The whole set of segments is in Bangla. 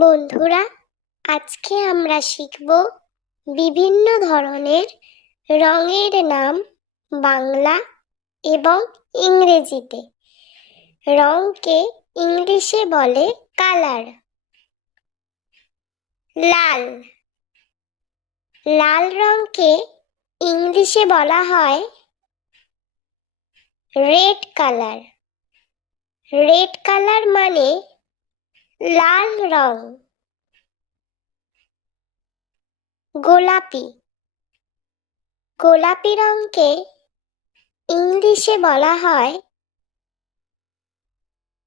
বন্ধুরা, আজকে আমরা শিখব বিভিন্ন ধরনের রঙের নাম বাংলা এবং ইংরেজিতে। রঙকে ইংলিশে বলে কালার। লাল। লাল রঙকে ইংলিশে বলা হয় রেড কালার। রেড কালার মানে লাল রং। গোলাপি। গোলাপি রঙকে ইংলিশে বলা হয়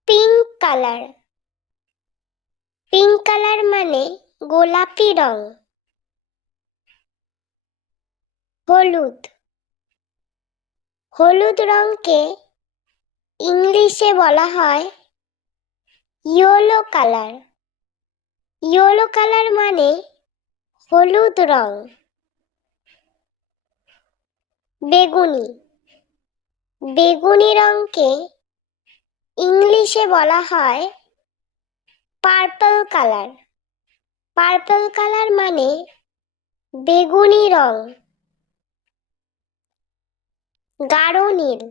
পিঙ্ক কালার। পিঙ্ক কালার মানে গোলাপি রং। হলুদ। হলুদ রঙকে ইংলিশে বলা হয় ইয়েলো কালার। ইয়েলো কালার মানে হলুদ রং। বেগুনি। বেগুনি রঙকে ইংলিশে বলা হয় পার্পল কালার। পার্পল কালার মানে বেগুনি রং। গাঢ় নীল।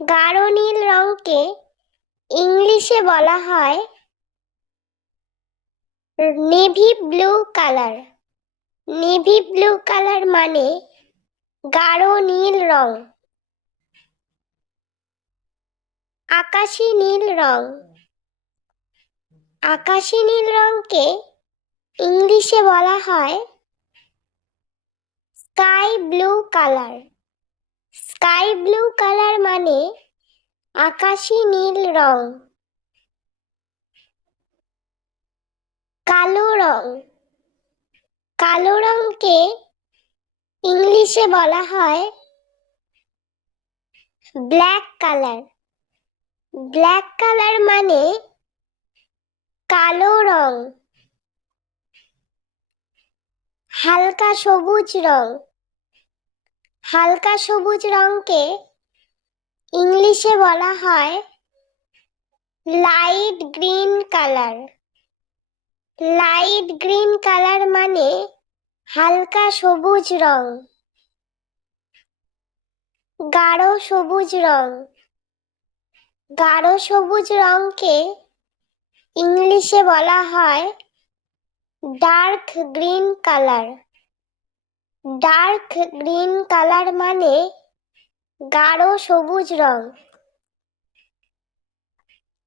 গাঢ় নীল রঙকে ইংলিশে বলা হয় navy blue colour. Navy blue colour মানে গাঢ় নীল রং। আকাশী নীল রং। আকাশী নীল রঙকে ইংলিশে বলা হয় sky blue colour. Sky blue colour মানে আকাশী নীল রং। কালো রং। কালো রঙকে ইংলিশে বলা হয় ব্ল্যাক কালার। ব্ল্যাক কালার মানে কালো রং। হালকা সবুজ রং। হালকা সবুজ রঙকে ইংলিশে বলা হয় light green colour. Light green colour মানে হালকা সবুজ রং। গাঢ় সবুজ রং। গাঢ় সবুজ রঙকে ইংলিশে বলা হয় dark green colour. Dark green colour মানে গাঢ় সবুজ রং।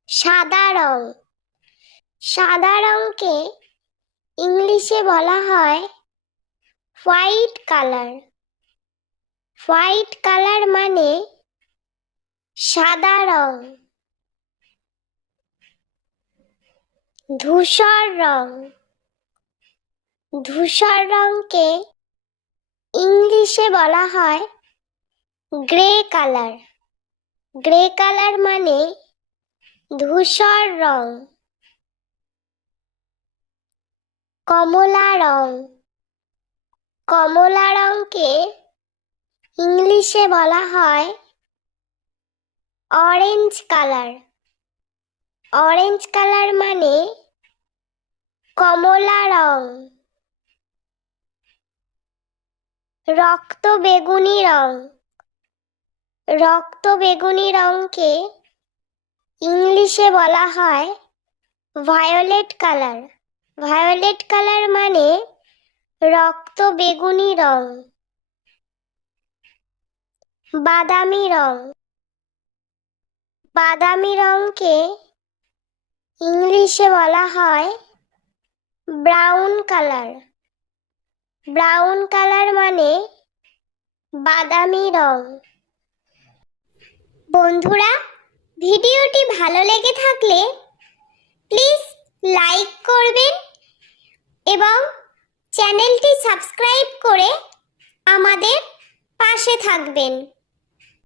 সাদা রং। সাদা রঙকে ইংলিশে বলা হয় হোয়াইট কালার। হোয়াইট কালার মানে সাদা রং। ধূসর রং। ধূসর রঙকে ইংলিশে বলা হয় গ্রে কালার। গ্রে কালার মানে ধূসর রং। কমলা রং। কমলা রঙকে ইংলিশে বলা হয় অরেঞ্জ কালার। অরেঞ্জ কালার মানে কমলা রং। রক্ত বেগুনি রং। রক্ত বেগুনি রঙকে ইংলিশে বলা হয় ভায়োলেট কালার। ভায়োলেট কালার মানে রক্ত বেগুনি রং। বাদামি রং। বাদামি রঙকে ইংলিশে বলা হয় ব্রাউন কালার। ব্রাউন কালার মানে বাদামি রং। বন্ধুরা, ভিডিওটি ভালো লেগে থাকলে প্লিজ লাইক করবেন এবং চ্যানেলটি সাবস্ক্রাইব করে আমাদের পাশে থাকবেন।